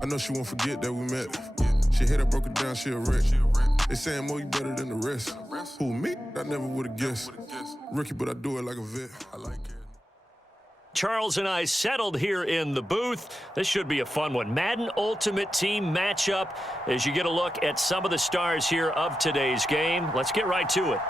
I know she won't forget that we met. She hit, I broke it down, she a wreck. They saying, Mo, you better than the rest. Who, me? I never would've guessed. Rookie, but I do it like a vet. I like it. Charles and I settled here in the booth. This should be a fun one. Madden Ultimate Team matchup as you get a look at some of the stars here of today's game. Let's get right to it.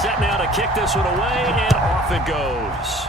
Set now to kick this one away, and off it goes.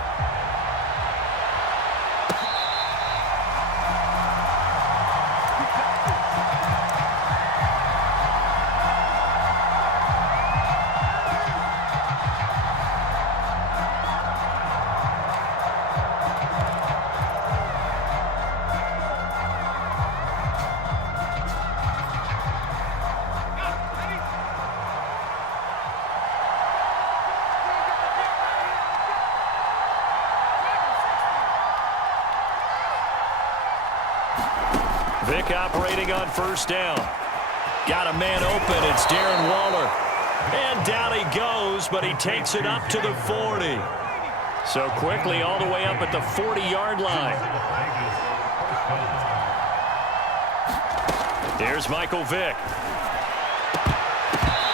Vic operating on first down. Got a man open. It's Darren Waller. And down he goes, but he takes it up to the 40. So quickly all the way up at the 40-yard line. Here's Michael Vick.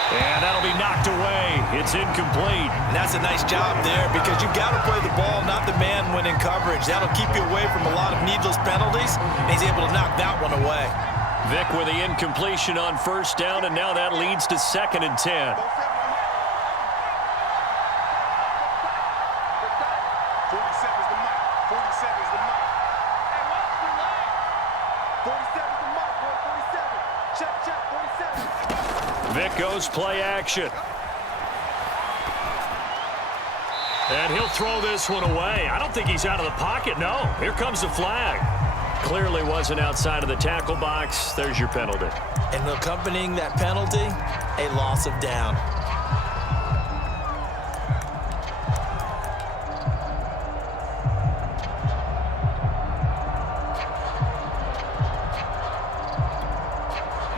And that'll be knocked away. It's incomplete. And that's a nice job there because you've got to play the ball, not the man when in coverage. That'll keep you away from a lot of needless penalties, and he's able to knock that one away. Vick with the incompletion on first down, and now that leads to 2nd and 10. Vick goes play action. And he'll throw this one away. I don't think he's out of the pocket, no. Here comes the flag. Clearly wasn't outside of the tackle box. There's your penalty. And accompanying that penalty, a loss of down.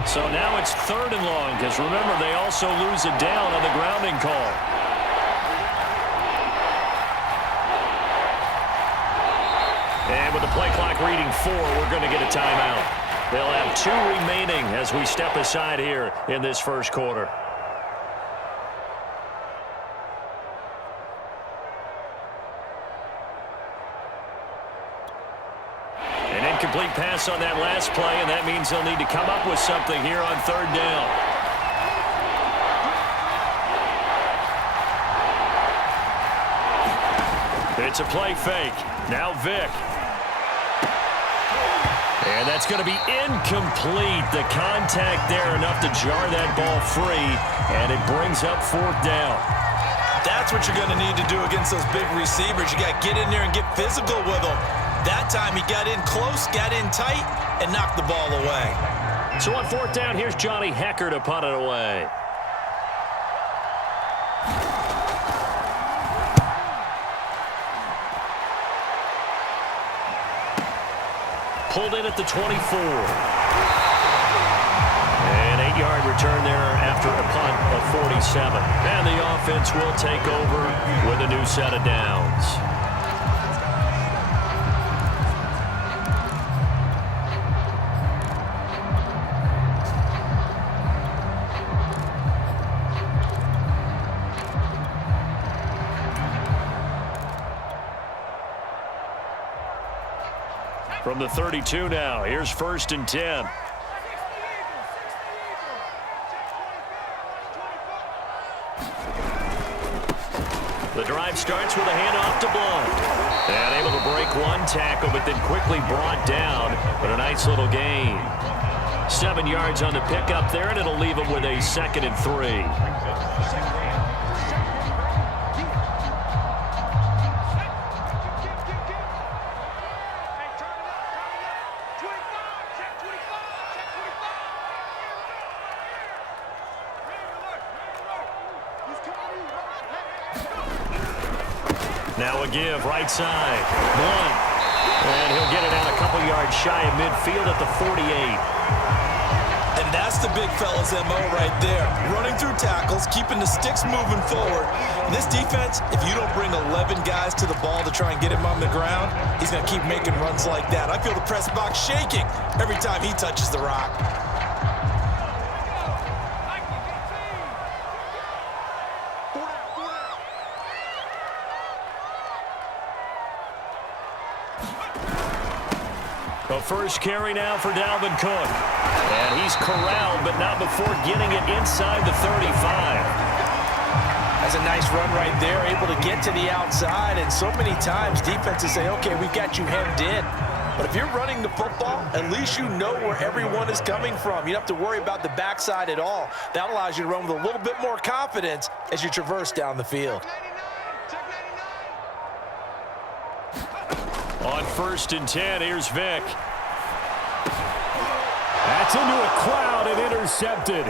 So now it's 3rd and long, because remember, they also lose a down on the grounding call. And with the play clock reading 4, we're going to get a timeout. They'll have 2 remaining as we step aside here in this first quarter. Incomplete pass on that last play, and that means they'll need to come up with something here on 3rd down. It's a play fake. Now Vick. And that's going to be incomplete. The contact there enough to jar that ball free, and it brings up 4th down. That's what you're going to need to do against those big receivers. You got to get in there and get physical with them. That time he got in close, got in tight, and knocked the ball away. So on 4th down, here's Johnny Hecker to punt it away. Pulled in at the 24. An 8-yard return there after a punt of 47. And the offense will take over with a new set of downs. From the 32 now, here's 1st and 10. The drive starts with a handoff to Blunt. And able to break one tackle, but then quickly brought down. But a nice little gain. 7 yards on the pickup there, and it'll leave him with a 2nd and 3. Now So a give, right side. Blunt. And he'll get it out a couple yards shy of midfield at the 48. And that's the big fella's MO right there. Running through tackles, keeping the sticks moving forward. And this defense, if you don't bring 11 guys to the ball to try and get him on the ground, he's going to keep making runs like that. I feel the press box shaking every time he touches the rock. The first carry now for Dalvin Cook. And he's corralled, but not before getting it inside the 35. That's a nice run right there, able to get to the outside. And so many times defenses say, okay, we've got you hemmed in. But if you're running the football, at least you know where everyone is coming from. You don't have to worry about the backside at all. That allows you to run with a little bit more confidence as you traverse down the field. On 1st and 10, here's Vick. That's into a crowd and intercepted.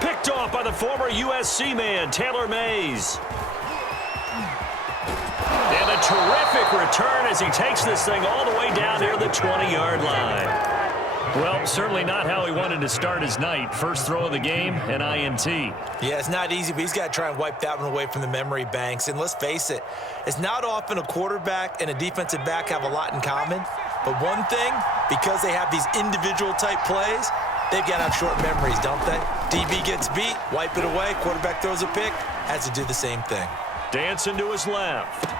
Picked off by the former USC man, Taylor Mays. And a terrific return as he takes this thing all the way down near the 20-yard line. Well, certainly not how he wanted to start his night. First throw of the game, an INT. Yeah, it's not easy, but he's got to try and wipe that one away from the memory banks. And let's face it, it's not often a quarterback and a defensive back have a lot in common. But one thing, because they have these individual type plays, they've got to have short memories, don't they? DB gets beat, wipe it away, quarterback throws a pick, has to do the same thing. Dancing to his left.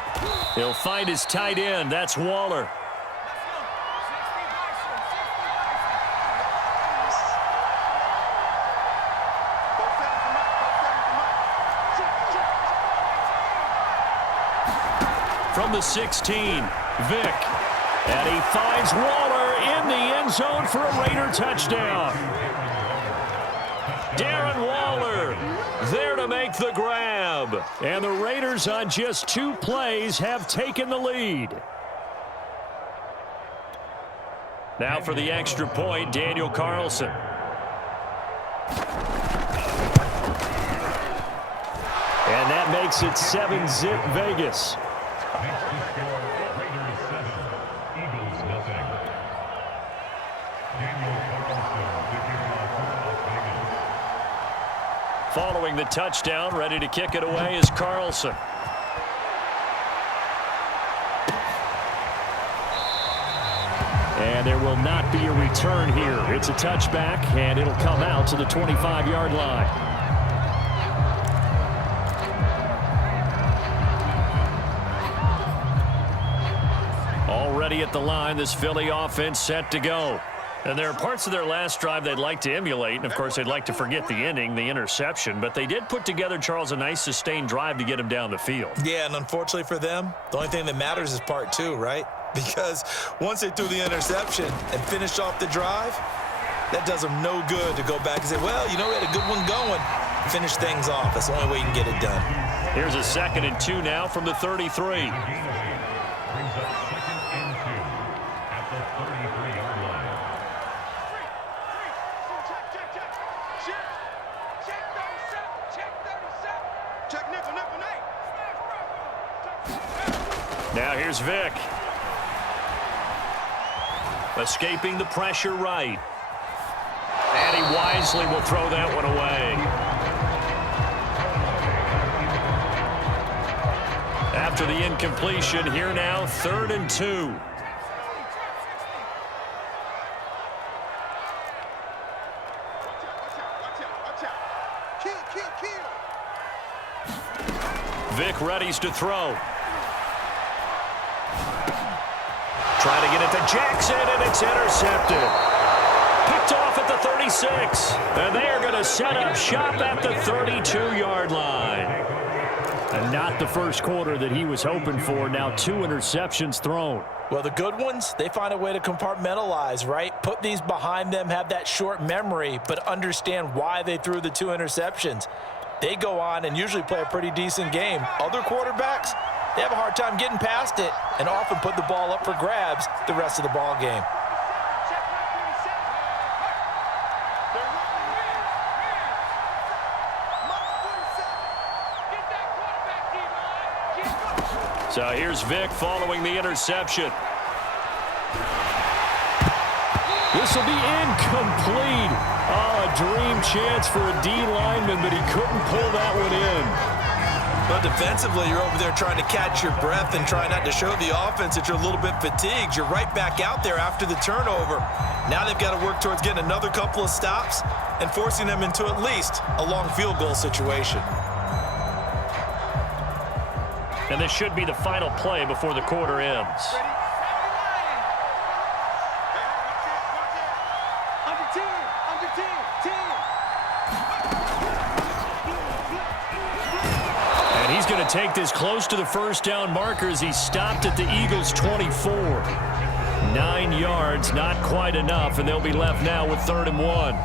He'll find his tight end. That's Waller. From the 16, Vick. And he finds Waller in the end zone for a Raider touchdown. Darren Waller there to make the grab. And the Raiders on just 2 plays have taken the lead. Now for the extra point, Daniel Carlson. And that makes it 7-zip Vegas. Following the touchdown, ready to kick it away is Carlson. And there will not be a return here. It's a touchback, and it'll come out to the 25-yard line. Already at the line, this Philly offense set to go. And there are parts of their last drive they'd like to emulate, and of course they'd like to forget the ending, the interception, but they did put together, Charles, a nice sustained drive to get him down the field. Yeah, and unfortunately for them, the only thing that matters is part 2, right? Because once they threw the interception and finished off the drive, that does them no good to go back and say, well, you know, we had a good one going. Finish things off. That's the only way you can get it done. Here's a 2nd and 2 now from the 33. Now here's Vick. Escaping the pressure right. And he wisely will throw that one away. After the incompletion, here now, 3rd and 2. Vick readies to throw. Trying to get it to Jackson, and it's intercepted. Picked off at the 36. And they are going to set up shop at the 32-yard line. And not the first quarter that he was hoping for. Now 2 interceptions thrown. Well, the good ones, they find a way to compartmentalize, right? Put these behind them, have that short memory, but understand why they threw the 2 interceptions. They go on and usually play a pretty decent game. Other quarterbacks, they have a hard time getting past it and often put the ball up for grabs the rest of the ball game. So here's Vic following the interception. This will be incomplete. Oh, a dream chance for a D lineman, but he couldn't pull that one in. But defensively, you're over there trying to catch your breath and try not to show the offense that you're a little bit fatigued. You're right back out there after the turnover. Now they've got to work towards getting another couple of stops and forcing them into at least a long field goal situation. And this should be the final play before the quarter ends. And he's going to take this close to the first down marker as he stopped at the Eagles' 24. 9 yards, not quite enough, and they'll be left now with 3rd and 1.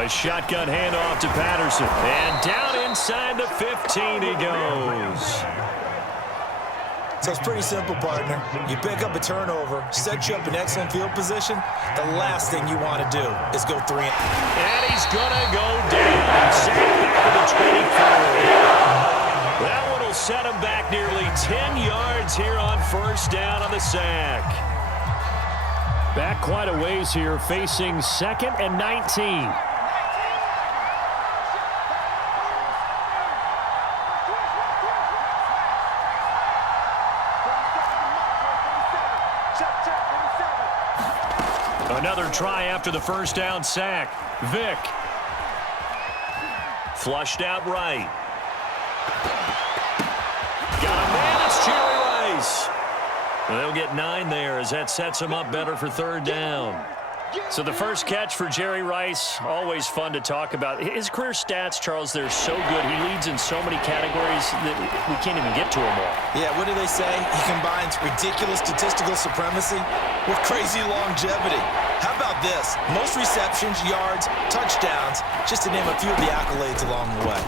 A shotgun handoff to Patterson. And down inside the 15 he goes. So it's pretty simple, partner. You pick up a turnover, set you up in excellent field position. The last thing you want to do is go 3. And he's going to go down. Sacked back to the 24. That one will set him back nearly 10 yards here on 1st down on the sack. Back quite a ways here, facing 2nd and 19. Another try after the 1st down sack. Vic. Flushed out right. Got a man. It's Jerry Rice. They'll get 9 there as that sets him up better for 3rd down. So the first catch for Jerry Rice, always fun to talk about. His career stats, Charles, they're so good. He leads in so many categories that we can't even get to them all. Yeah, what do they say? He combines ridiculous statistical supremacy with crazy longevity. How about this? Most receptions, yards, touchdowns, just to name a few of the accolades along the way.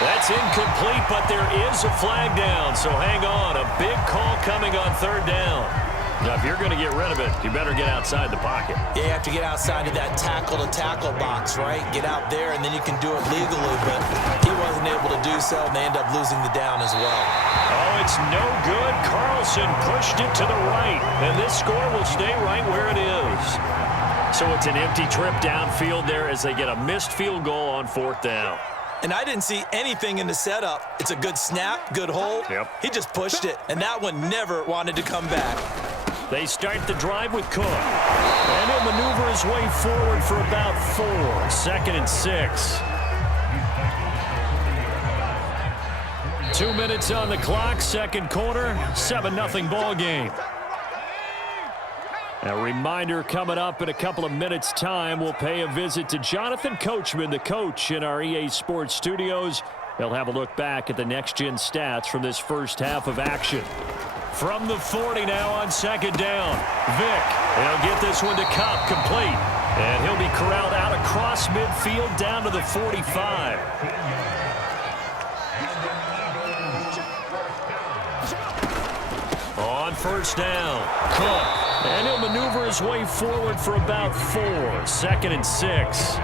That's incomplete, but there is a flag down, so hang on. A big call coming on 3rd down. Now, if you're going to get rid of it, you better get outside the pocket. Yeah, you have to get outside of that tackle-to-tackle box, right? Get out there, and then you can do it legally, but he wasn't able to do so, and they end up losing the down as well. Oh, it's no good. Carlson pushed it to the right, and this score will stay right where it is. So it's an empty trip downfield there as they get a missed field goal on 4th down. And I didn't see anything in the setup. It's a good snap, good hold. Yep. He just pushed it, and that one never wanted to come back. They start the drive with Cook. And he'll maneuver his way forward for about 4. 2nd and 6. 2 minutes on the clock, 2nd quarter, 7-0 ball game. A reminder coming up in a couple of minutes' time, we'll pay a visit to Jonathan Coachman, the coach in our EA Sports studios. They'll have a look back at the next-gen stats from this first half of action. From the 40 now on 2nd down. Vic, he'll get this one to Cup, complete. And he'll be corralled out across midfield down to the 45. On 1st down, Cook. And he'll maneuver his way forward for about 4. 2nd and 6.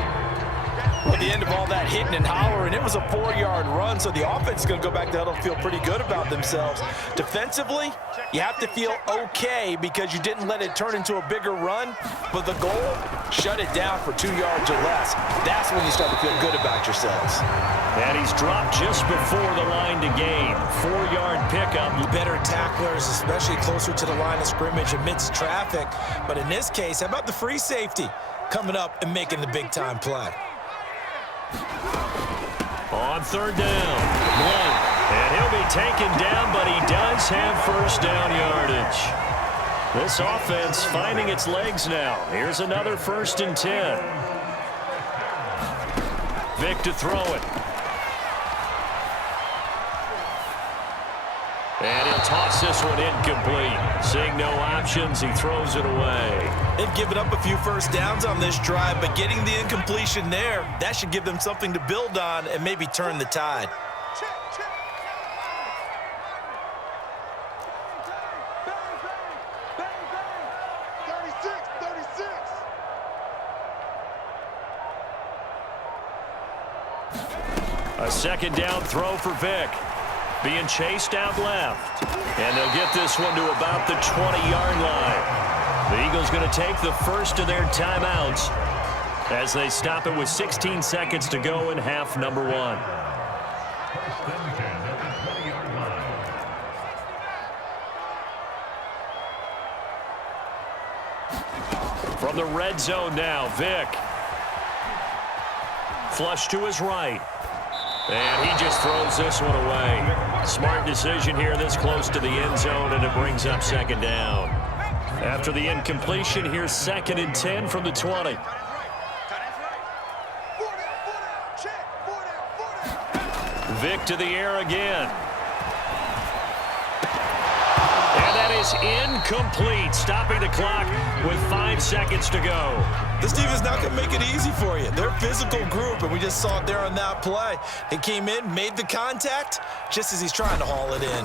At the end of all that hitting and hollering, it was a 4-yard run, so the offense is going to go back to huddle and feel pretty good about themselves. Defensively, you have to feel okay because you didn't let it turn into a bigger run, but the goal, shut it down for 2 yards or less. That's when you start to feel good about yourselves. And he's dropped just before the line to gain. 4-yard pickup. Better tacklers, especially closer to the line of scrimmage amidst traffic. But in this case, how about the free safety coming up and making the big-time play? On 3rd down, Blunt. And he'll be taken down, but he does have 1st down yardage. This offense finding its legs now. Here's another 1st and 10. Vic to throw it. And he'll toss this one incomplete. Seeing no options, he throws it away. They've given up a few first downs on this drive, but getting the incompletion there, that should give them something to build on and maybe turn the tide. A second down throw for Vick. Being chased out left. And they'll get this one to about the 20-yard line. The Eagles going to take the first of their timeouts as they stop it with 16 seconds to go in half number one. From the red zone now, Vick. Flush to his right. And he just throws this one away. Smart decision here this close to the end zone, and it brings up second down. After the incompletion, here's 2nd and 10 from the 20. Vick to the air again. And that is incomplete, stopping the clock with 5 seconds to go. This defense not going to make it easy for you. They're a physical group, and we just saw it there on that play. He came in, made the contact, just as he's trying to haul it in.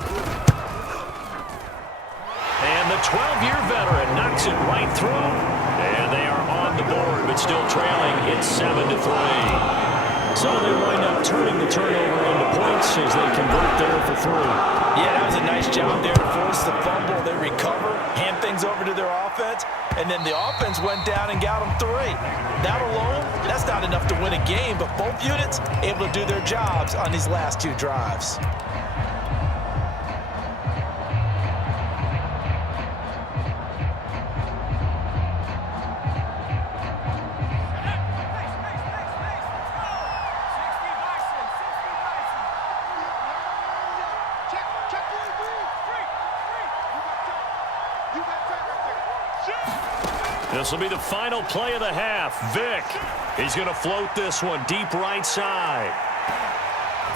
And the 12-year veteran knocks it right through. And they are on the board, but still trailing. It's 7-3. So they wind up turning the turnover into points as they convert there for 3. Yeah, that was a nice job there to force the fumble. They recover, hand things over to their offense, and then the offense went down and got them 3. That alone, that's not enough to win a game, but both units able to do their jobs on these last 2 drives. This will be the final play of the half. Vick, he's going to float this one deep right side.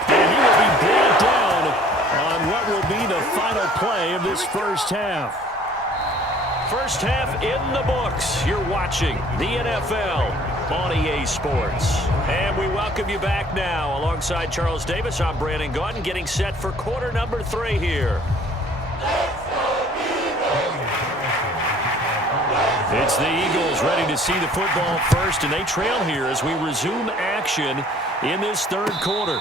And he will be brought down on what will be the final play of this first half. First half in the books. You're watching the NFL on EA Sports. And we welcome you back now. Alongside Charles Davis, I'm Brandon Gaudin, getting set for quarter number 3 here. It's the Eagles ready to see the football first, and they trail here as we resume action in this third quarter.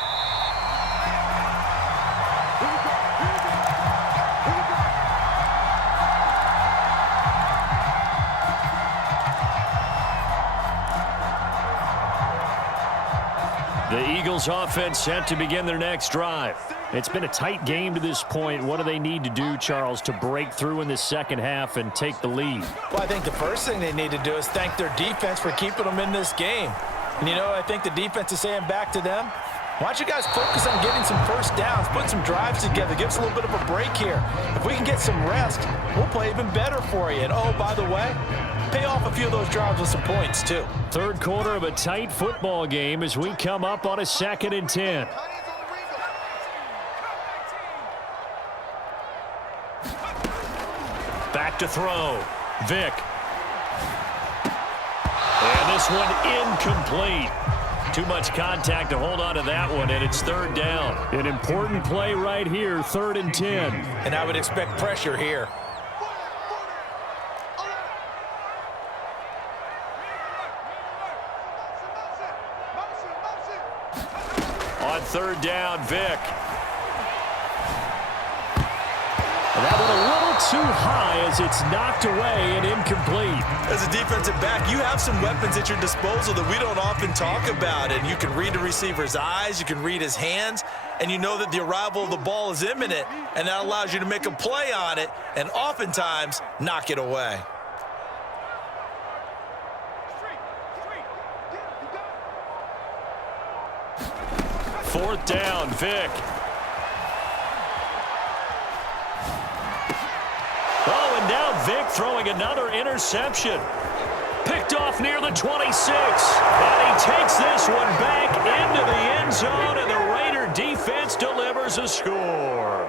The Eagles offense set to begin their next drive. It's been a tight game to this point. What do they need to do, Charles, to break through in the second half and take the lead? Well, I think the first thing they need to do is thank their defense for keeping them in this game. And, you know, I think the defense is saying back to them, why don't you guys focus on getting some first downs, put some drives together, give us a little bit of a break here. If we can get some rest, we'll play even better for you. And, oh, by the way, pay off a few of those drives with some points, too. Third quarter of a tight football game as we come up on a 2nd and 10. Back to throw. Vick. And this one incomplete. Too much contact to hold on to that one, and it's 3rd down. An important play right here, 3rd and 10. And I would expect pressure here. On 3rd down, Vick. That one a little too high as it's knocked away and incomplete. As a defensive back, you have some weapons at your disposal that we don't often talk about. And you can read the receiver's eyes, you can read his hands, and you know that the arrival of the ball is imminent, and that allows you to make a play on it and oftentimes knock it away. Fourth down, Vick. Oh, and now Vick throwing another interception. Picked off near the 26. And he takes this one back into the end zone, and the Raider defense delivers a score.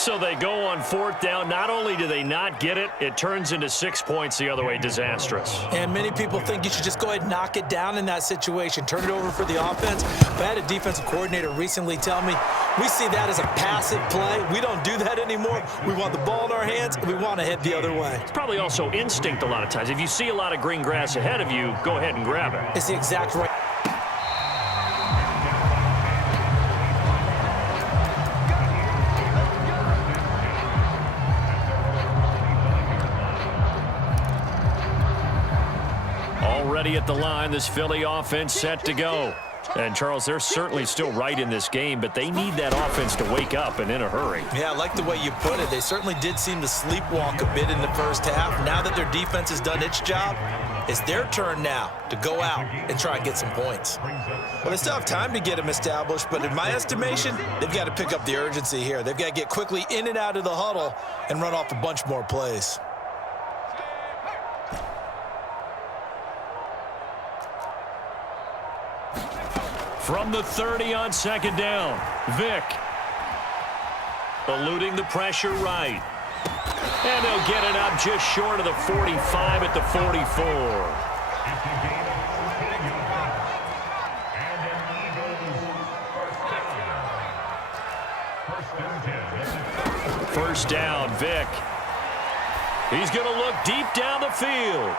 So they go on 4th down. Not only do they not get it, it turns into 6 points the other way. Disastrous. And many people think you should just go ahead and knock it down in that situation. Turn it over for the offense. But I had a defensive coordinator recently tell me, we see that as a passive play. We don't do that anymore. We want the ball in our hands, and we want to head the other way. It's probably also instinct a lot of times. If you see a lot of green grass ahead of you, go ahead and grab it. It's the exact right. Already at the line, this Philly offense set to go. And, Charles, they're certainly still right in this game, but they need that offense to wake up and in a hurry. Yeah, I like the way you put it. They certainly did seem to sleepwalk a bit in the first half. Now that their defense has done its job, it's their turn now to go out and try and get some points. Well, they still have time to get them established, but in my estimation, they've got to pick up the urgency here. They've got to get quickly in and out of the huddle and run off a bunch more plays. From the 30 on 2nd down, Vick eluding the pressure right. And they'll get it up just short of the 45 at the 44. First down, Vick. He's going to look deep down the field.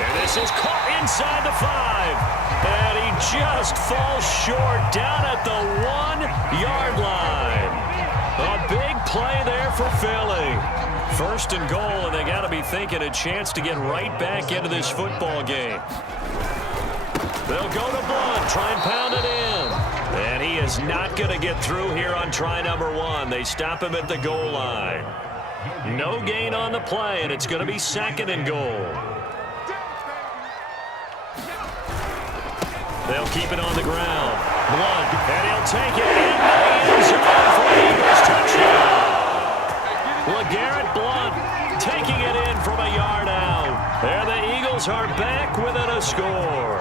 And this is caught inside the 5. And he just falls short down at the 1-yard line. A big play there for Philly. 1st and goal, and they got to be thinking a chance to get right back into this football game. They'll go to Blunt, try and pound it in. And he is not going to get through here on try number 1. They stop him at the goal line. No gain on the play, and it's going to be 2nd and goal. They'll keep it on the ground. Blunt, and he'll take it in the end zone for the Eagles touchdown. LeGarrette Blunt taking it in from a yard out. And the Eagles are back within a score.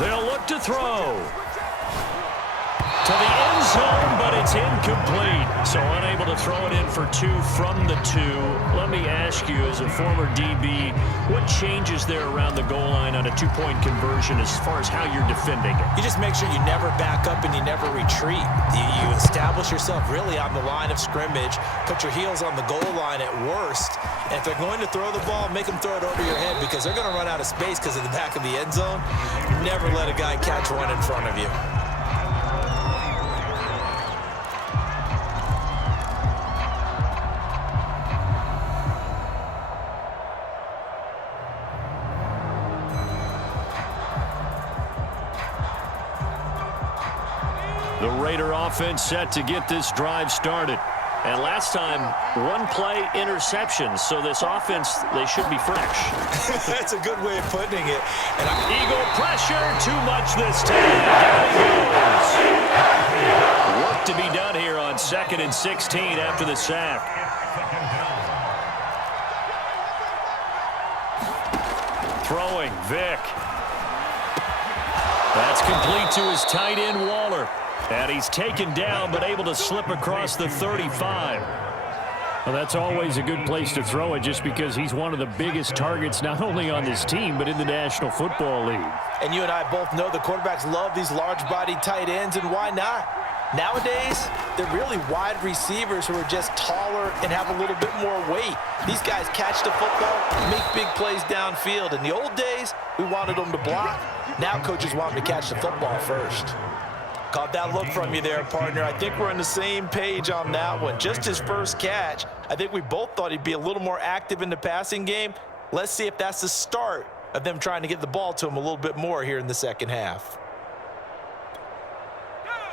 They'll look to throw. To the end zone, but it's incomplete. So unable to throw it in for 2 from the 2. Let me ask you, as a former DB, what changes there around the goal line on a 2-point conversion as far as how you're defending it? You just make sure you never back up and you never retreat. You establish yourself really on the line of scrimmage, put your heels on the goal line at worst, and if they're going to throw the ball, make them throw it over your head because they're going to run out of space because of the back of the end zone. Never let a guy catch one in front of you. The Raider offense set to get this drive started. And last time, 1-play interceptions. So this offense, they should be fresh. That's a good way of putting it. And Eagle pressure, too much this time. Down he goes. Work to be done here on 2nd and 16 after the sack. Throwing, Vick. That's complete to his tight end, Waller. And he's taken down, but able to slip across the 35. Well, that's always a good place to throw it just because he's one of the biggest targets not only on this team, but in the National Football League. And you and I both know the quarterbacks love these large-bodied tight ends, and why not? Nowadays, they're really wide receivers who are just taller and have a little bit more weight. These guys catch the football, make big plays downfield. In the old days, we wanted them to block. Now coaches want them to catch the football first. Caught that look from you there, partner. I think we're on the same page on that one. Just his first catch. I think we both thought he'd be a little more active in the passing game. Let's see if that's the start of them trying to get the ball to him a little bit more here in the second half.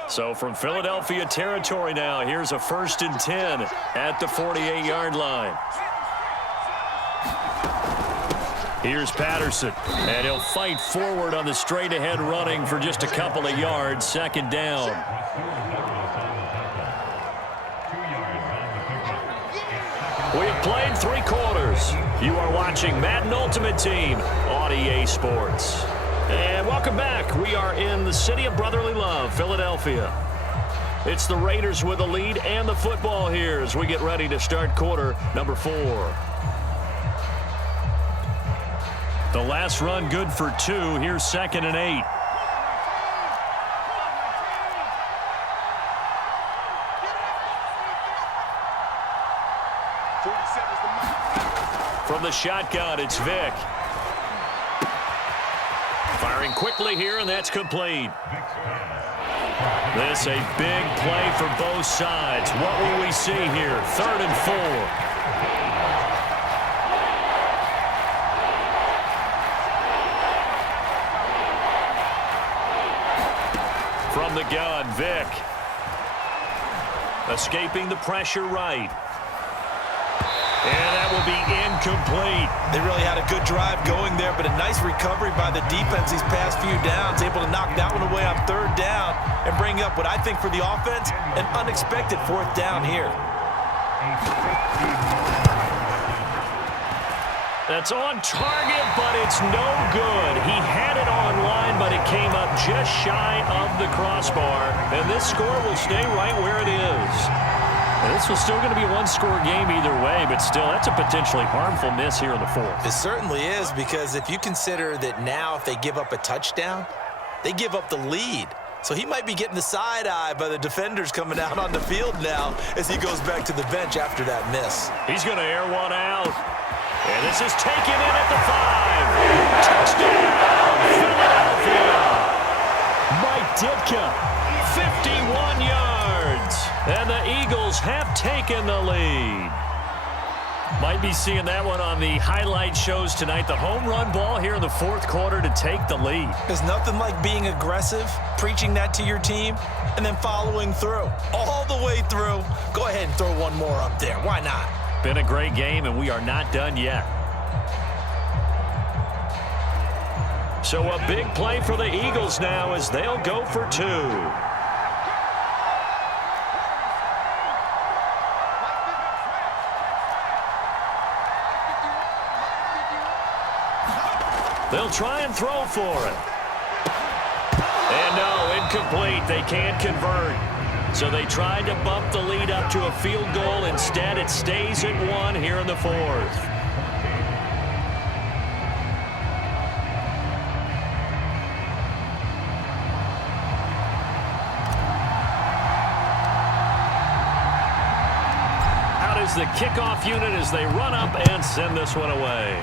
So from Philadelphia territory now, here's a 1st and 10 at the 48-yard line. Here's Patterson, and he'll fight forward on the straight-ahead running for just a couple of yards. 2nd down. We've played 3 quarters. You are watching Madden Ultimate Team on EA Sports. And welcome back. We are in the city of brotherly love, Philadelphia. It's the Raiders with the lead and the football here as we get ready to start quarter number 4. The last run good for 2. Here's 2nd and 8. From the shotgun, it's Vick. Firing quickly here, and that's complete. This a big play for both sides. What will we see here? 3rd and 4. From the gun, Vick. Escaping the pressure right. And that will be incomplete. They really had a good drive going there, but a nice recovery by the defense these past few downs, able to knock that one away on 3rd down and bring up what I think for the offense, an unexpected 4th down here. That's on target, but it's no good. He had it on line, but it came up just shy of the crossbar, and this score will stay right where it is. And this was still going to be a one-score game either way, but still, that's a potentially harmful miss here in the 4th. It certainly is, because if you consider that now if they give up a touchdown, they give up the lead. So he might be getting the side eye by the defenders coming out on the field now as he goes back to the bench after that miss. He's going to air one out. And this is taken in at the 5. Touchdown, Philadelphia. Mike Ditka, 51 yards. And the Eagles have taken the lead. Might be seeing that one on the highlight shows tonight. The home run ball here in the 4th quarter to take the lead. There's nothing like being aggressive, preaching that to your team, and then following through. All the way through. Go ahead and throw one more up there. Why not? Been a great game, and we are not done yet. So a big play for the Eagles now as they'll go for 2. They'll try and throw for it. And no, incomplete. They can't convert. So they tried to bump the lead up to a field goal. Instead, it stays at 1 here in the 4th. Out is the kickoff unit as they run up and send this one away.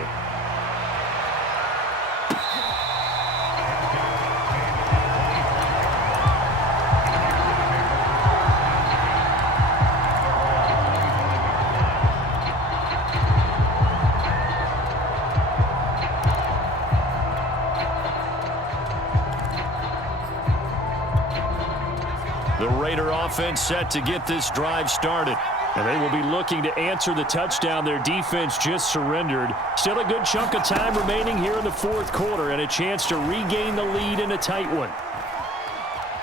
The Raider offense set to get this drive started. And they will be looking to answer the touchdown their defense just surrendered. Still a good chunk of time remaining here in the 4th quarter and a chance to regain the lead in a tight one.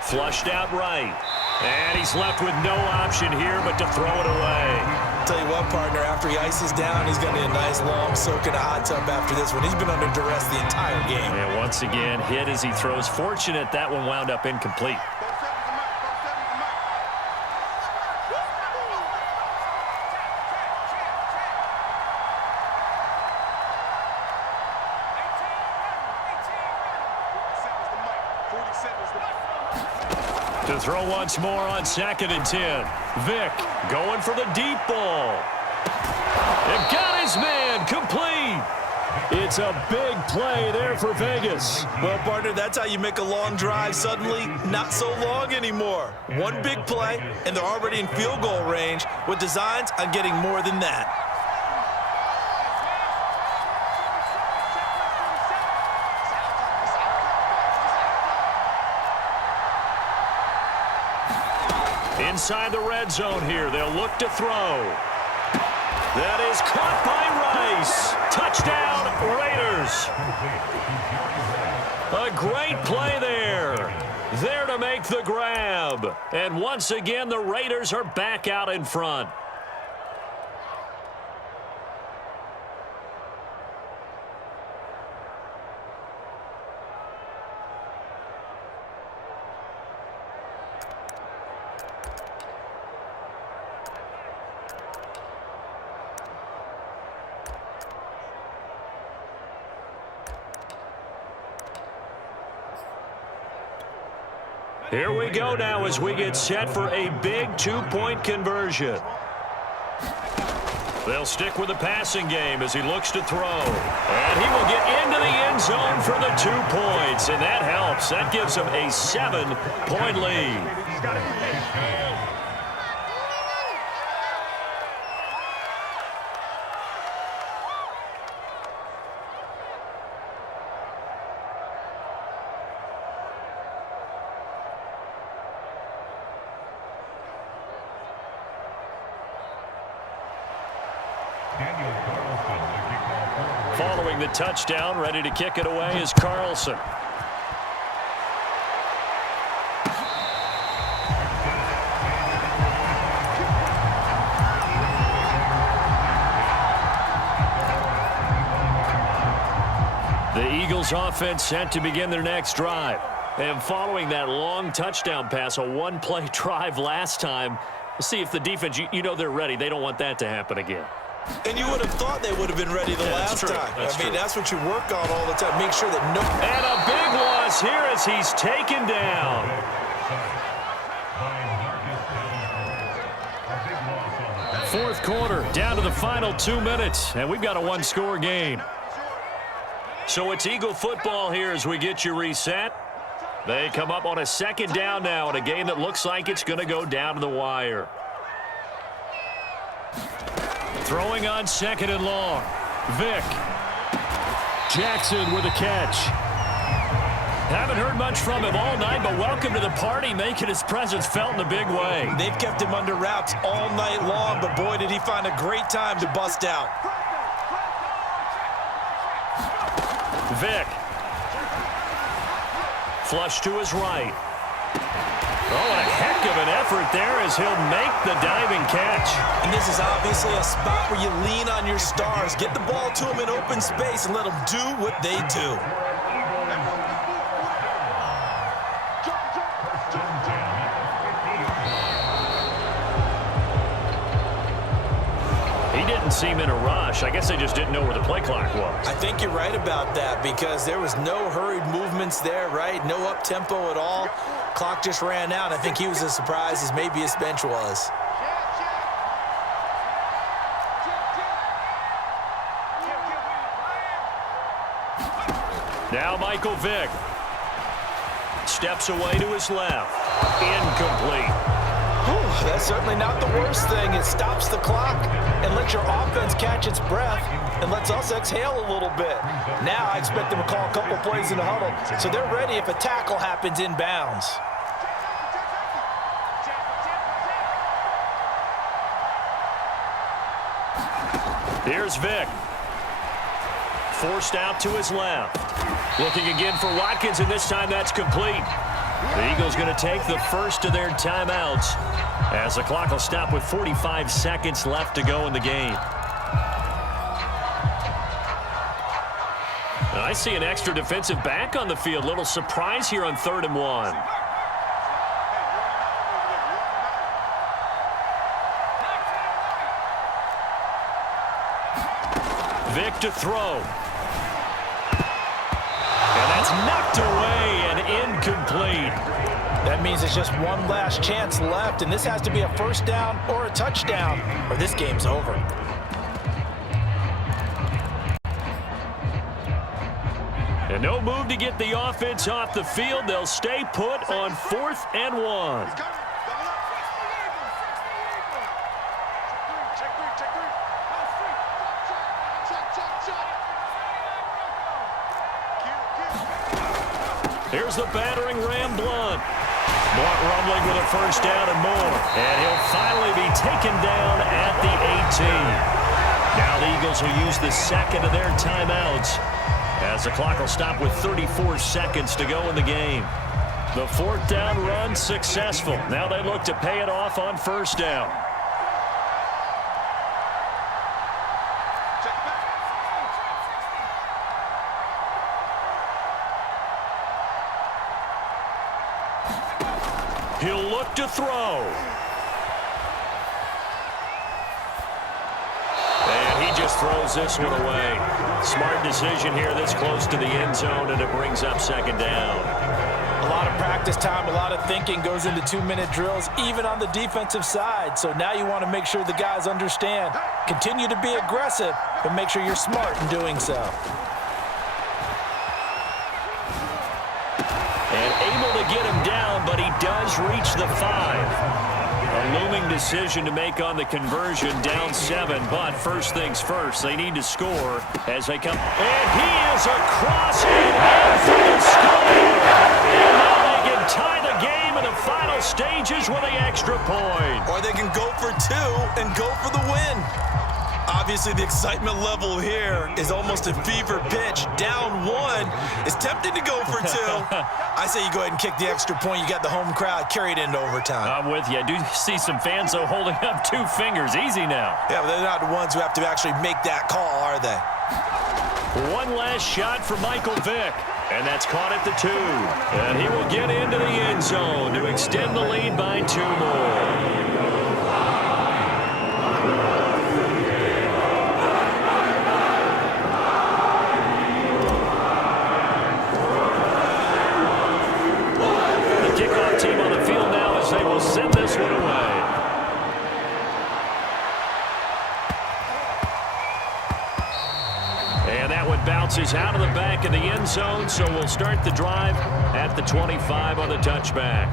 Flushed out right. And he's left with no option here but to throw it away. Tell you what, partner, after he ices down, he's going to need a nice long soak in a hot tub after this one. He's been under duress the entire game. And once again, hit as he throws. Fortunate that one wound up incomplete. To throw once more on 2nd and 10. Vick going for the deep ball. And got his man complete. It's a big play there for Vegas. Well, partner, that's how you make a long drive suddenly not so long anymore. One big play, and they're already in field goal range with designs on getting more than that. Inside the red zone here, they'll look to throw. That is caught by Rice. Touchdown, Raiders. A great play there. There to make the grab. And once again, the Raiders are back out in front. Here we go now as we get set for a big two-point conversion. They'll stick with the passing game as he looks to throw. And he will get into the end zone for the 2 points. And that helps. That gives him a 7-point lead. Following the touchdown, ready to kick it away is Carlson. The Eagles offense set to begin their next drive. And following that long touchdown pass, a one-play drive last time, we'll see if the defense, you know they're ready. They don't want that to happen again. And you would have thought they would have been ready the last time. That's what you work on all the time. Make sure that no... And a big loss here as he's taken down. Fourth quarter, down to the final 2 minutes, and we've got a one-score game. So it's Eagle football here as we get you reset. They come up on a second down now in a game that looks like it's going to go down to the wire. Throwing on second and long. Vick. Jackson with a catch. Haven't heard much from him all night, but welcome to the party, making his presence felt in a big way. They've kept him under wraps all night long, but boy, did he find a great time to bust out. Vick. Flush to his right. Oh, and a heck of an effort there as he'll make the diving catch. And this is obviously a spot where you lean on your stars. Get the ball to them in open space and let them do what they do. He didn't seem in a rush. I guess they just didn't know where the play clock was. I think you're right about that because there was no hurried movements there, right? No up-tempo at all. Clock just ran out. I think he was as surprised as maybe his bench was. Now Michael Vick. Steps away to his left. Incomplete. Whew, that's certainly not the worst thing. It stops the clock and lets your offense catch its breath and lets us exhale a little bit. Now I expect them to call a couple plays in the huddle, so they're ready if a tackle happens inbounds. Here's Vick. Forced out to his left. Looking again for Watkins, and this time that's complete. The Eagles going to take the first of their timeouts as the clock will stop with 45 seconds left to go in the game. And I see an extra defensive back on the field. Little surprise here on 3rd and 1. Vick to throw. And that's knocked away and incomplete. That means it's just one last chance left, and this has to be a first down or a touchdown, or this game's over. And no move to get the offense off the field. They'll stay put on 4th and 1. Here's the battering Ram Blunt. Blunt rumbling with a first down and more. And he'll finally be taken down at the 18. Now the Eagles will use the second of their timeouts as the clock will stop with 34 seconds to go in the game. The 4th down run successful. Now they look to pay it off on first down. He'll look to throw. And he just throws this one away. Smart decision here this close to the end zone, and it brings up second down. A lot of practice time, a lot of thinking goes into 2-minute drills, even on the defensive side. So now you want to make sure the guys understand. Continue to be aggressive, but make sure you're smart in doing so. And able to get him down, but he does reach the 5. A looming decision to make on the conversion, down 7. But first things first, they need to score as they come. And he is across it for the score. And now they can tie the game in the final stages with the extra point. Or they can go for 2 and go for the win. Obviously, the excitement level here is almost a fever pitch. Down 1. It's tempting to go for 2. I say you go ahead and kick the extra point. You got the home crowd carried into overtime. I'm with you. I do see some fans, though, holding up 2 fingers. Easy now. Yeah, but they're not the ones who have to actually make that call, are they? One last shot for Michael Vick. And that's caught at the 2. And he will get into the end zone to extend the lead by 2 more. Team on the field now as they will send this one away. And that one bounces out of the back of the end zone, so we'll start the drive at the 25 on the touchback.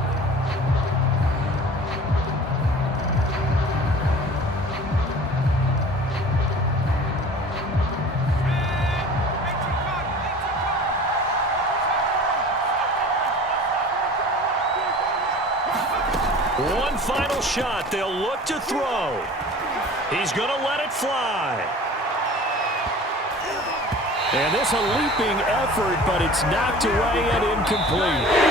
One final shot. They'll look to throw. He's going to let it fly. And this a leaping effort, but it's knocked away and incomplete.